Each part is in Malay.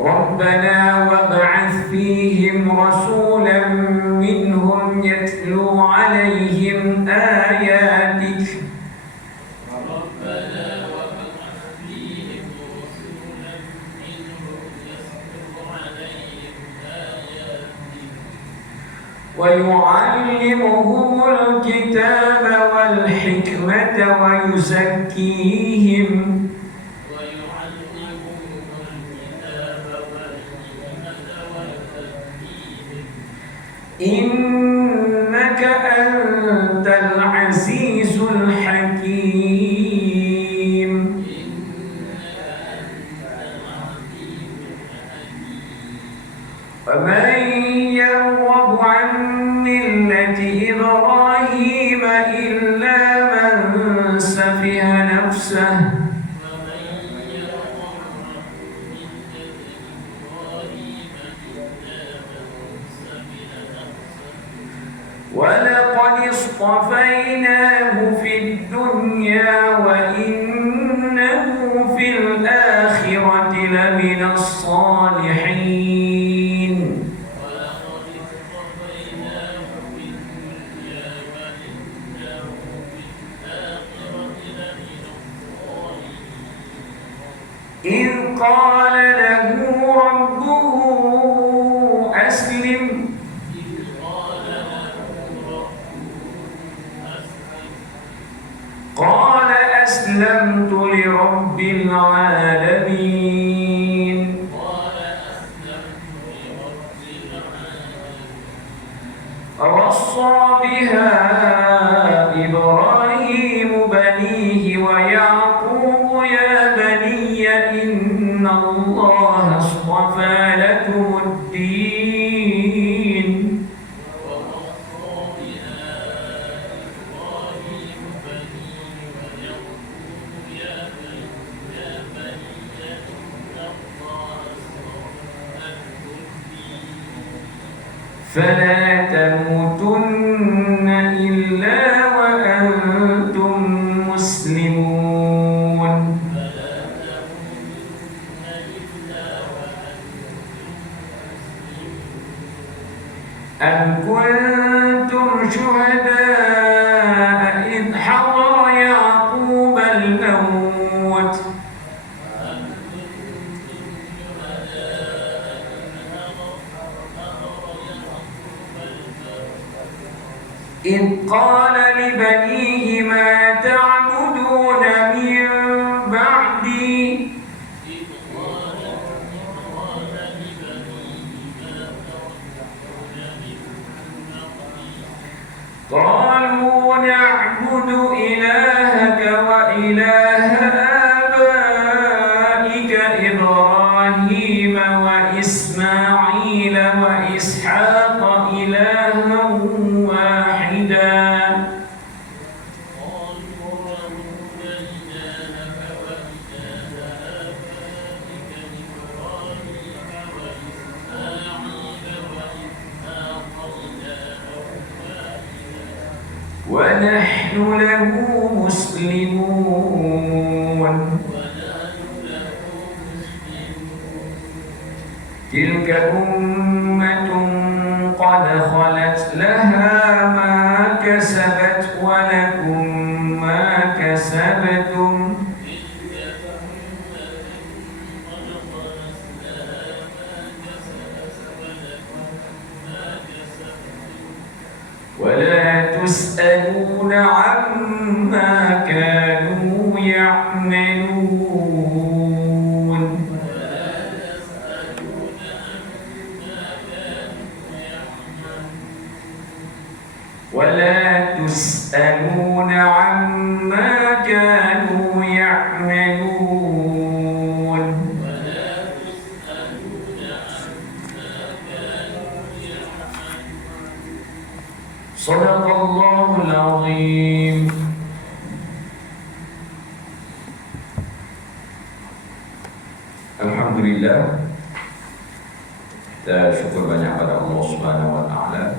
ربنا وابعث فيهم رسولا منهم يتلو عليهم آياتك ويعلمهم الكتاب والحكمة ويزكيهم إنك أنت العزيز الحكيم ومن يرغب عن ملة إبراهيم إلا من سفه نفسه ولقد اصطفيناه في الدنيا وإنه في الآخرة لمن الصالحين إذ قال له ربه أسلم قال أسلمت لرب العالمين ووصى بها إبراهيم بنيه ويعقوب يا بني إن الله اصطفى لكم الدين فلا تموتن إلا وأنتم مسلمون أم كنتم شهداء إذ حضر يعقوب الموت إذ قال لبنيه ما تعبدون من بعدي قالوا نعبد إلهك وإله آبائك إبراهيم وإسماعيل وإسحاق إلها واحدا ونحن له مسلمون تلك أمة قد خلت لها ما كسبت ولكم ما كسبتم ولا تسألون عما كانوا يعملون ولا تسألون عما كانوا يعملون صدق الله العظيم. Alhamdulillah, kita syukur banyak pada Allah Subhanahu wa Ta'ala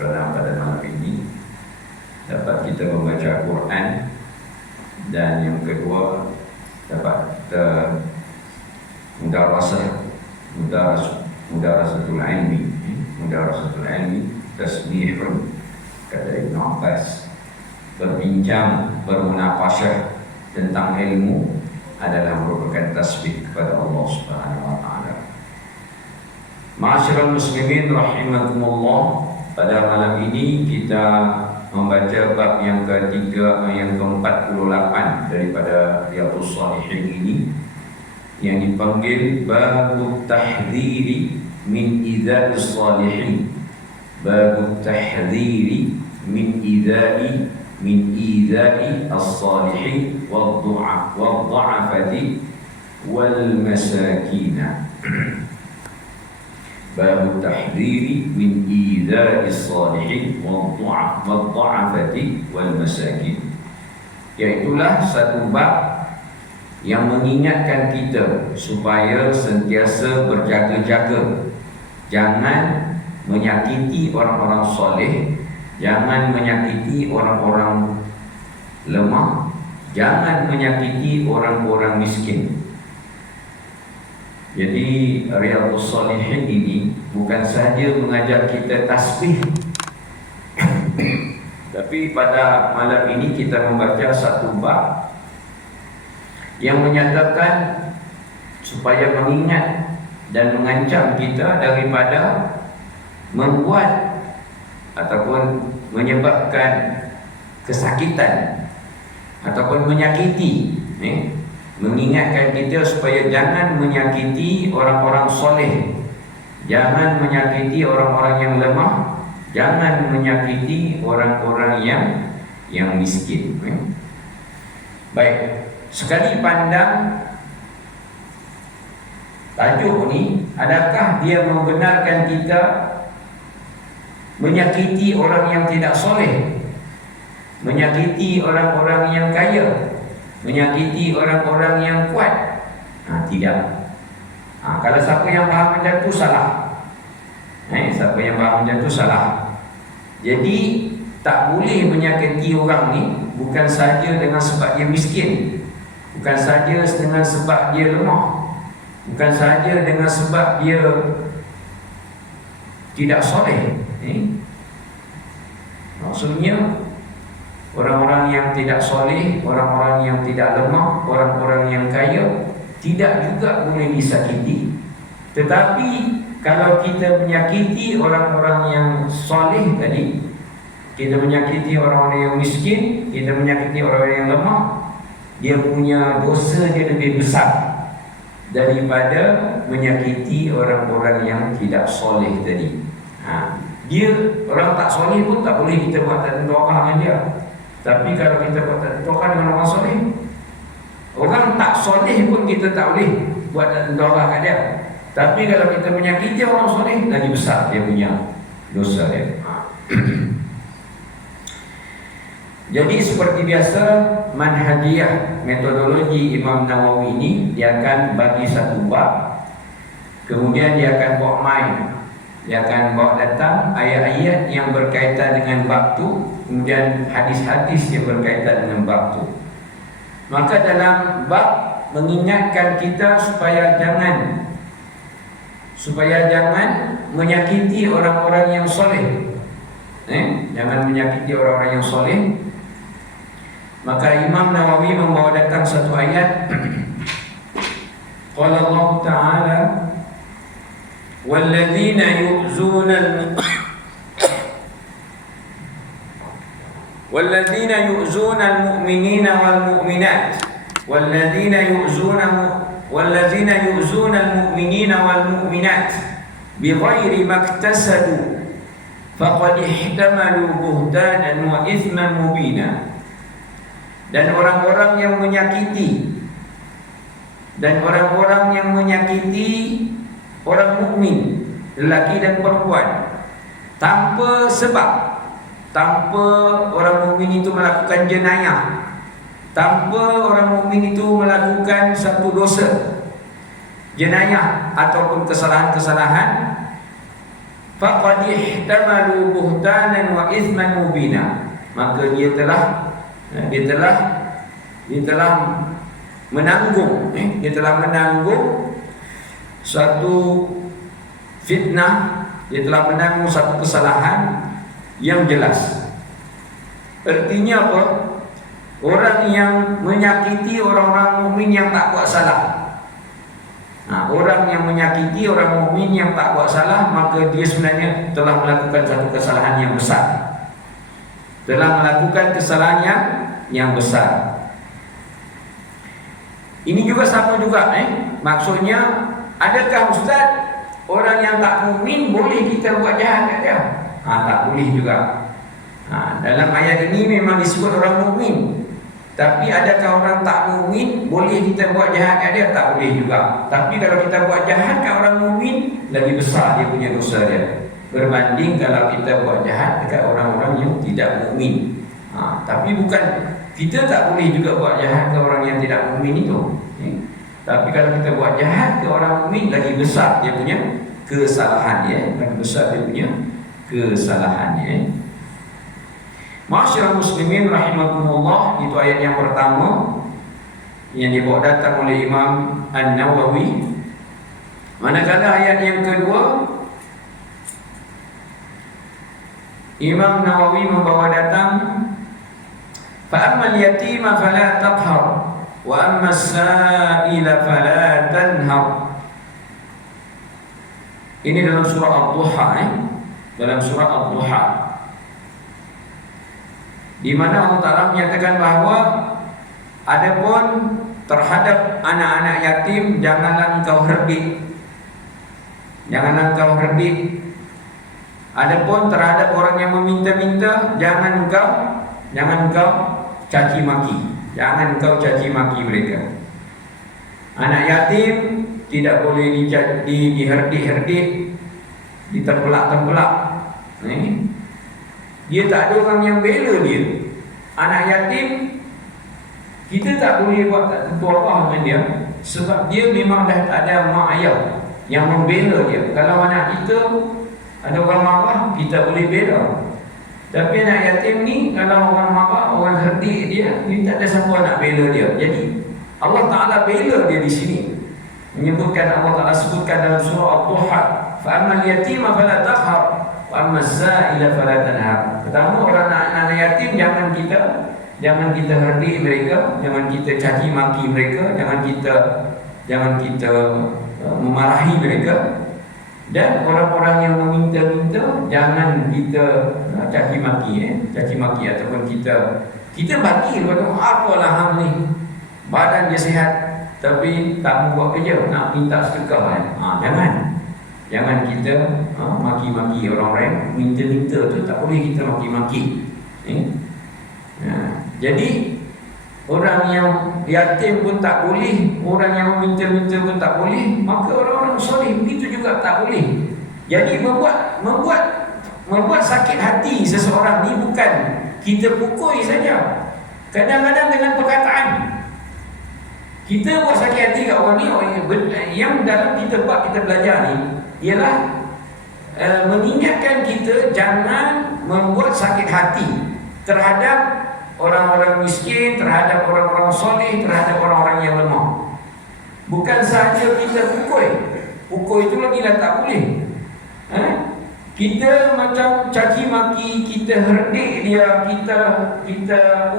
karena pada malam ini dapat kita membaca Quran, dan yang kedua dapat kita mudarasah mudarasatul ilmi. Mudarasatul ilmi tasbihun, kata Ibn Abbas. Berbincang, bermunaqasyah tentang ilmu adalah merupakan tasbih kepada Allah Subhanahu wa taala. Ma'asyiral muslimin rahimakumullah, pada malam ini kita membaca bab yang ketiga, yang ke-48 daripada Riyadhus Shalihin ini, yang dipanggil Babut Tahdhiri min Idza'is Shalihin. Babut Tahdhiri min Idza'i as-Salihin wad-du'afati wal masakin. Babut Tahdhiri min Idza'is Shalihin wad-du'afati wal masakin. Iaitulah satu bab yang mengingatkan kita supaya sentiasa berjaga-jaga, jangan menyakiti orang-orang soleh, jangan menyakiti orang-orang lemah, jangan menyakiti orang-orang miskin. Jadi Riyadhus Shalihin ini bukan sahaja mengajar kita tasbih, tapi pada malam ini kita membaca satu bab yang menyatakan supaya mengingat dan mengancam kita daripada membuat ataupun menyebabkan kesakitan ataupun menyakiti. Mengingatkan kita supaya jangan menyakiti orang-orang soleh, jangan menyakiti orang-orang yang lemah, jangan menyakiti orang-orang yang miskin. Baik, sekali pandang tajuk ni, adakah dia membenarkan kita menyakiti orang yang tidak soleh, menyakiti orang-orang yang kaya, menyakiti orang-orang yang kuat? Tidak. Kalau siapa yang faham macam tu salah. Siapa yang faham macam tu salah. Jadi tak boleh menyakiti orang ni bukan saja dengan sebab dia miskin, bukan saja dengan sebab dia lemah, bukan saja dengan sebab dia tidak soleh. Maksudnya orang-orang yang tidak soleh, orang-orang yang tidak lemah, orang-orang yang kaya tidak juga boleh disakiti. Tetapi kalau kita menyakiti orang-orang yang soleh tadi, kita menyakiti orang-orang yang miskin, kita menyakiti orang-orang yang lemah, dia punya dosa dia lebih besar daripada menyakiti orang-orang yang tidak soleh tadi. Dia orang tak soleh pun tak boleh kita buat tak doa dengan dia. Tapi kalau kita buat tak doa dengan orang soleh, orang tak soleh pun kita tak boleh buat tak doa kat dia. Tapi kalau kita menyakiti orang soleh, lagi besar dia punya dosa dia. Jadi seperti biasa, manhajiyah, metodologi Imam Nawawi ini, dia akan bagi satu bab, kemudian dia akan bawa main, dia akan bawa datang ayat-ayat yang berkaitan dengan bab tu, kemudian hadis-hadis yang berkaitan dengan bab tu. Maka dalam bab mengingatkan kita supaya jangan menyakiti orang-orang yang soleh, jangan menyakiti orang-orang yang soleh. Maka Imam Nawawi membawa datang satu ayat. Qala Allah Ta'ala, walladzina yu'zuna al-mu'minina wal-mu'minat walladzina yu'zuna al-mu'minina wal-mu'minat bighairi maktasadu faqad ihtamalu buhtanan wa ithman mubina. Dan orang-orang yang menyakiti orang mukmin, lelaki dan perempuan, tanpa sebab, tanpa orang mukmin itu melakukan jenayah, tanpa orang mukmin itu melakukan satu dosa, jenayah ataupun kesalahan-kesalahan, faqad ihtamalu buhtanan wa ithman mubina, maka dia telah menanggung satu fitnah, dia telah menanggung satu kesalahan yang jelas. Artinya apa? Orang yang menyakiti orang-orang mukmin yang tak buat salah. Orang yang menyakiti orang mukmin yang tak buat salah, maka dia sebenarnya telah melakukan satu kesalahan yang besar. Telah melakukan kesalahan yang besar. Ini juga sama juga, maksudnya, adakah Ustaz orang yang tak mukmin boleh kita buat jahat kat dia? Tak boleh juga. Dalam ayat ini memang disebut orang mukmin. Tapi adakah orang tak mukmin boleh kita buat jahat kat dia? Tak boleh juga. Tapi kalau kita buat jahat kat orang mukmin, lagi besar dia punya dosa dia berbanding kalau kita buat jahat dekat orang-orang yang tidak mukmin. Tapi bukan kita tak boleh juga buat jahat ke orang yang tidak mukmin itu. Tapi kalau kita buat jahat ke orang mukmin, lagi besar dia punya kesalahan dia, lagi besar dia punya kesalahan dia. Ma'asyiral muslimin rahimakumullah, itu ayat yang pertama yang dibawa datang oleh Imam An-Nawawi. Manakala ayat yang kedua, Imam Nawawi membawa datang fa'ammal yatima fala taqhar wa amma as-sa'ila fala tanhar. Ini dalam surah Ad-Duha, dalam surah Ad-Duha, di mana Allah Ta'ala menyatakan bahawa adapun terhadap anak-anak yatim, janganlah engkau herdik. Janganlah engkau herdik. Adapun terhadap orang yang meminta-minta, jangan engkau caci maki. Jangan engkau caci maki mereka. Anak yatim tidak boleh diherdik-herdik, ditempelak-tempelak. Dia tak ada orang yang bela dia. Anak yatim, kita tak boleh buat tak tentu apa dengan dia, sebab dia memang dah tak ada mak ayah yang membela dia. Kalau anak kita ada orang marah, kita boleh bela. Tapi anak yatim ni, kalau orang marah, orang herdik dia, dia tak ada siapa nak bela dia. Jadi Allah Ta'ala bela dia di sini. Menyebutkan, Allah Ta'ala sebutkan dalam surah Ad-Duha, fa'ammal yatima fala taqhar wa amma as-sa'ila fala tanhar. Pertama, orang anak yatim jangan kita herdik mereka, jangan kita caci maki mereka, jangan kita memarahi mereka. Dan orang-orang yang meminta-minta, jangan kita caci maki ataupun kita bagi kepada apalah hang ni, badan dia sihat tapi tak mau buat kerja, nak minta sedekah. Jangan kita maki-maki orang-orang minta-minta tu, tak boleh kita maki-maki. Jadi orang yang yatim pun tak boleh, orang yang meminta-minta pun tak boleh, maka orang-orang soleh begitu juga tak boleh. Jadi membuat sakit hati seseorang ni bukan kita pukul saja. Kadang-kadang dengan perkataan kita buat sakit hati kat orang ni. Yang dalam kita belajar ni ialah mengingatkan kita jangan membuat sakit hati terhadap orang-orang miskin, terhadap orang-orang soleh, terhadap orang-orang yang lemah. Bukan sahaja kita pukul itu lagi dah tak boleh. Kita macam caci maki, kita herdik dia, kita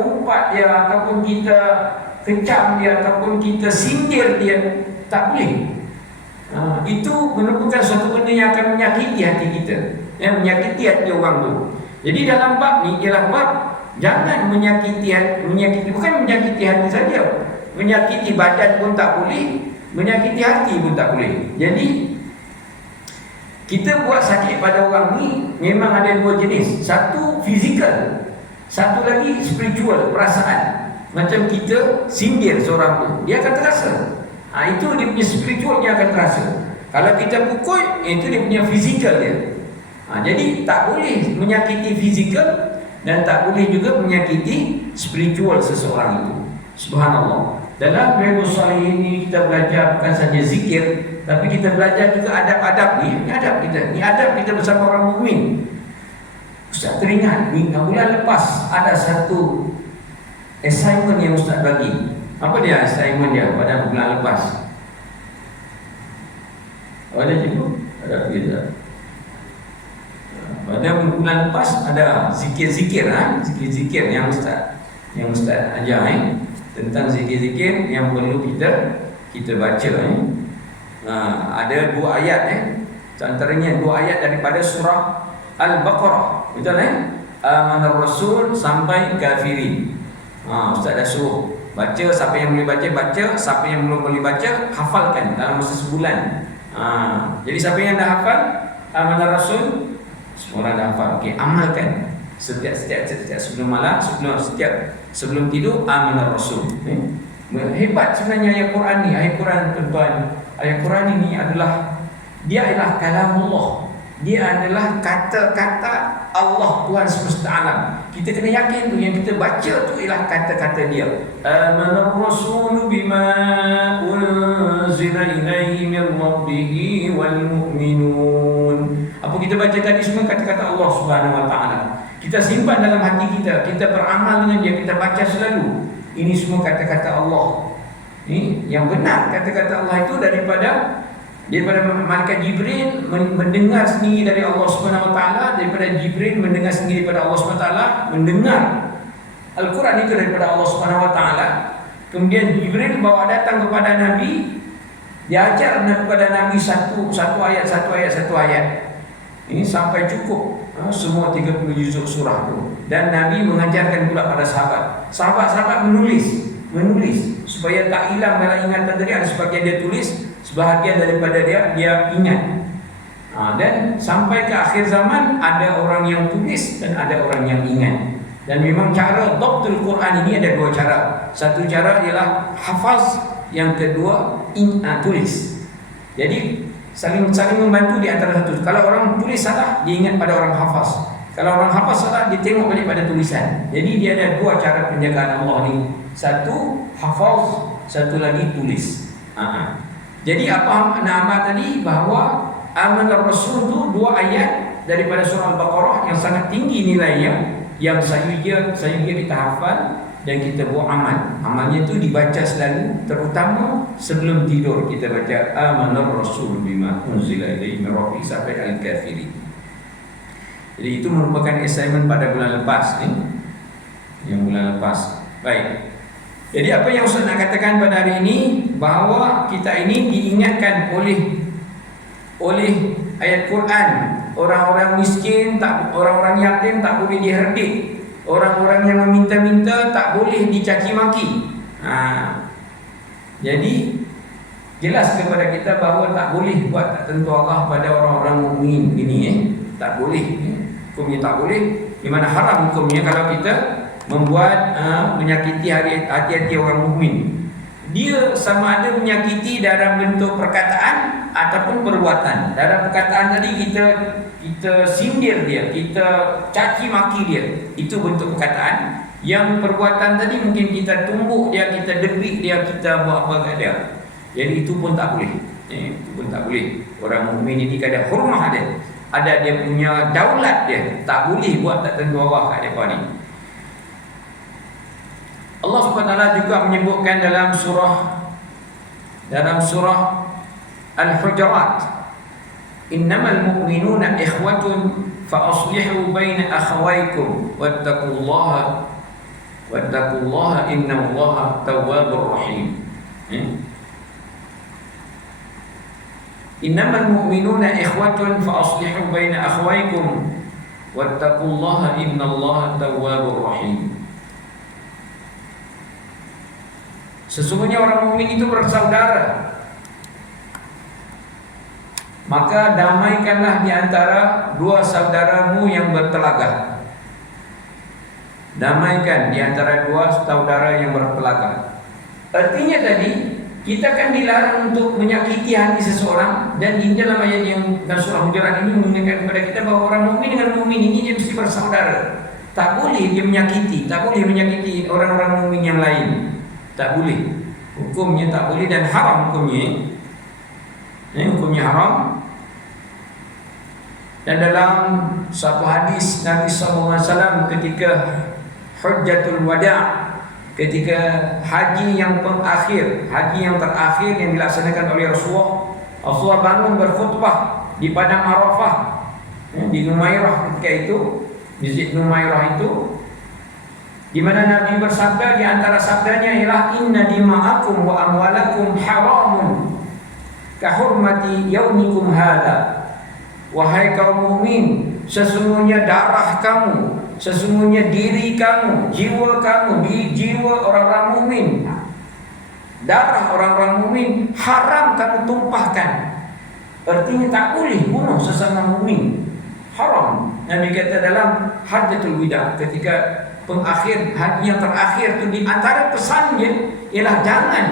umpat dia, ataupun kita kecam dia, ataupun kita sindir dia, tak boleh. Itu merupakan suatu benda yang akan menyakiti hati kita, menyakiti hati orang tu. Jadi dalam bab ni ialah bab jangan menyakiti, bukan menyakiti hati saja, menyakiti badan pun tak boleh, menyakiti hati pun tak boleh. Jadi kita buat sakit pada orang ni memang ada dua jenis. Satu fizikal, satu lagi spiritual, perasaan. Macam kita sindir seorang tu, dia akan terasa. Itu dia punya spiritual, dia akan terasa. Kalau kita pukul, itu dia punya fizikal dia. Jadi tak boleh menyakiti fizikal dan tak boleh juga menyakiti spiritual seseorang itu. Subhanallah. Dalam Riyadhus Shalihin ini kita belajar bukan saja zikir, tapi kita belajar juga adab-adab ni. Ini adab kita bersama orang mukmin. Ustaz teringat bulan lepas ada satu assignment yang Ustaz bagi. Apa dia assignment dia pada bulan lepas? Ada juga, ada beza. Pada bulan lepas ada zikir-zikir, zikir-zikir yang Ustaz ajar tentang zikir-zikir yang perlu kita baca. Ada 2 ayat antaranya 2 ayat daripada surah Al-Baqarah, betul Amanar Rasul sampai kafirin. Ustaz dah suruh baca, siapa yang boleh baca, siapa yang belum boleh baca hafalkan dalam masa sebulan. Jadi siapa yang dah hafal Amanar Rasul, semua orang dah hafal. Okey, amalkan setiap sebelum malam, sebelum tidur Amanar Rasul. Hebat sebenarnya ayat Quran ni. Ayat Quran tuan-tuan, ayat Quran ini adalah kalamullah. Dia adalah kata-kata Allah, Tuhan semesta alam. Kita kena yakin tu, yang kita baca tu ialah kata-kata dia. Amanar Rasul bima unzila ilaihi min rabbih wal mu'minun. Apa kita baca tadi semua kata-kata Allah Subhanahu wa taala. Kita simpan dalam hati kita, kita beramal dengan dia, kita baca selalu. Ini semua kata-kata Allah. Ini yang benar, kata-kata Allah itu daripada malaikat Jibril mendengar sendiri dari Allah Subhanahu wa taala, daripada Jibril mendengar sendiri daripada Allah Subhanahu wa taala, mendengar Al-Quran itu daripada Allah Subhanahu wa taala. Kemudian Jibril bawa datang kepada Nabi, dia ajar kepada Nabi satu ayat. Ini sampai cukup semua 30 juzuk surah itu. Dan Nabi mengajarkan pula pada sahabat. Sahabat-sahabat menulis supaya tak hilang dalam ingatan tadi. Ada sebagian dia tulis, sebahagian daripada dia ingat. Dan sampai ke akhir zaman ada orang yang tulis dan ada orang yang ingat. Dan memang cara dhabtul Quran ini ada 2 cara. Satu cara ialah hafaz, yang kedua tulis. Jadi saling membantu di antara satu. Kalau orang tulis salah, dia ingat pada orang hafaz. Kalau orang hafaz salah, dia tengok balik pada tulisan. Jadi dia ada 2 cara penjagaan Allah ni. Satu hafaz, satu lagi tulis. Jadi apa nama tadi, bahawa Amanar Rasul tu 2 ayat daripada surah Al-Baqarah yang sangat tinggi nilainya, yang sayunya kita hafal dan kita buat amal. Amalnya itu dibaca selalu, terutama sebelum tidur kita baca Amanar Rasul bima unzila ilaihi min rabbih sampai al-kafirin. Jadi itu merupakan assignment pada bulan lepas yang bulan lepas. Baik. Jadi apa yang Ustaz nak katakan pada hari ini, bahawa kita ini diingatkan oleh ayat Quran. Orang-orang miskin, orang-orang yatim tak boleh diherdik. Orang-orang yang meminta-minta tak boleh dicaci maki. Jadi jelas kepada kita bahawa tak boleh buat tak tentu Allah pada orang-orang mukmin ini. Tak boleh. Hukumnya tak boleh. Di mana haram hukumnya kalau kita membuat menyakiti hati-hati orang mukmin. Dia sama ada menyakiti dalam bentuk perkataan ataupun perbuatan. Dalam perkataan tadi kita sindir dia, kita caci maki dia, itu bentuk perkataan. Yang perbuatan tadi mungkin kita tumbuk dia, kita degrik dia, kita buat apa kat dia. Jadi itu pun tak boleh. Itu pun tak boleh. Orang mukmin ini ada hormat dia, ada dia punya daulat dia. Tak boleh buat tak tentu Allah kat depa ni. Allah SWT juga menyebutkan dalam surah Al-Hujurat, innamal mu'minuna ikhwatun fa aslihu baina akhawaykum wattaqullaha innallaha tawwabur rahim. Innamal mu'minuna ikhwatun fa aslihu baina akhawaykum wattaqullaha innallaha tawwabur rahim. Sesungguhnya orang mukmin itu bersaudara, maka damaikanlah di antara 2 saudaramu yang bertelagah. Damaikan di antara 2 saudara yang bertelagah. Artinya tadi, kita kan dilarang untuk menyakiti hati seseorang. Dan di dalam ayat yang dalam surah Hujurat ini mengingatkan kepada kita bahawa orang mukmin dengan mukmin ini dia mesti bersaudara. Tak boleh dia menyakiti, tak boleh menyakiti orang-orang mukmin yang lain. Tak boleh. Hukumnya tak boleh dan haram hukumnya. Hukumnya haram. Dan dalam satu hadis Nabi SAW ketika Hujjatul Wada', ketika haji yang terakhir yang dilaksanakan oleh Rasulullah Rasulullah bangun berkhutbah di padang Arafah, di Numairah ketika itu, Masjid Numairah itu, di mana Nabi bersabda, di antara sabdanya ialah inna dima'akum wa amwalakum haramun ka hurmati yaumikum hadha. Wahai kaum mukmin, sesungguhnya darah kamu, sesungguhnya diri kamu, jiwa kamu, jiwa orang-orang mukmin, darah orang-orang mukmin haram kamu tumpahkan. Artinya tak boleh bunuh sesama mukmin. Haram. Nabi kata dalam Hajjatul Wida, ketika pengakhir haji yang terakhir itu, di antara pesannya ialah jangan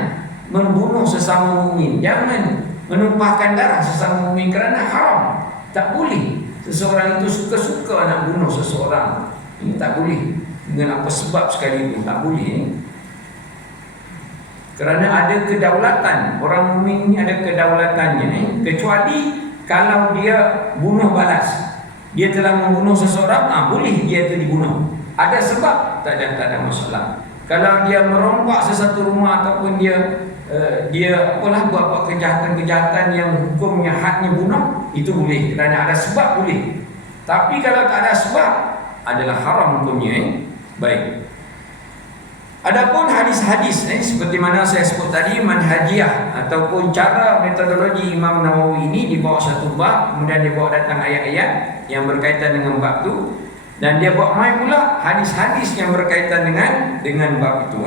membunuh sesama mukmin, jangan menumpahkan darah sesama mukmin kerana haram. Tak boleh seseorang itu suka-suka nak bunuh seseorang. Ini tak boleh dengan apa sebab sekalipun, tak boleh. Kerana ada kedaulatan. Orang mukmin ini ada kedaulatannya, kecuali kalau dia bunuh balas. Dia telah membunuh seseorang, boleh dia itu dibunuh. Ada sebab, tak ada masalah. Kalau dia merompak sesuatu rumah ataupun dia buat kejahatan-kejahatan yang hukumnya hadnya bunuh, itu boleh. Kerana ada sebab boleh. Tapi kalau tak ada sebab, adalah haram hukumnya. Baik. Adapun hadis-hadis seperti mana saya sebut tadi, manhajiyah ataupun cara metodologi Imam Nawawi ini dibawa satu bab, kemudian dia bawa datang ayat-ayat yang berkaitan dengan bab itu, dan dia bawa mai pula hadis-hadis yang berkaitan dengan bab itu.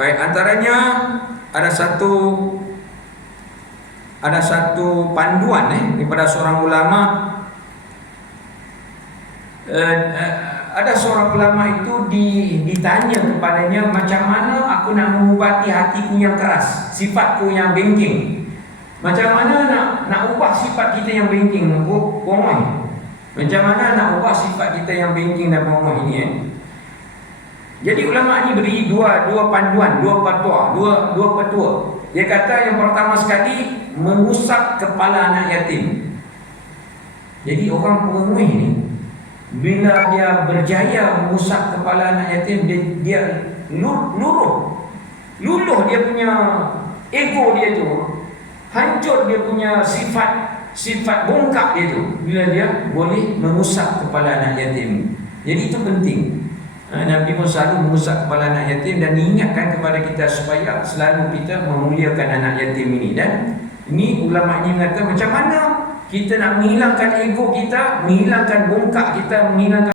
Baik, antaranya ada satu panduan daripada seorang ulama. Ada seorang ulama itu ditanya kepadanya, macam mana aku nak mengubati hatiku yang keras, sifatku yang bengking. Macam mana nak ubah sifat kita yang bengking, bomoh. Macam mana nak ubah sifat kita yang bengking dan bomoh ini? Jadi ulama ini beri dua panduan, dua fatwa, dua petua. Dia kata yang pertama sekali, mengusap kepala anak yatim. Jadi orang pengumui ini, bila dia berjaya mengusap kepala anak yatim, dia luluh dia punya ego dia tu, hancur dia punya sifat bongkak dia tu, bila dia boleh mengusap kepala anak yatim. Jadi itu penting. Nabi pun selalu mengusap kepala anak yatim dan diingatkan kepada kita supaya selalu kita memuliakan anak yatim ini. Dan ini ulama ini mengatakan macam mana kita nak menghilangkan ego kita, menghilangkan bongkak kita, menghilangkan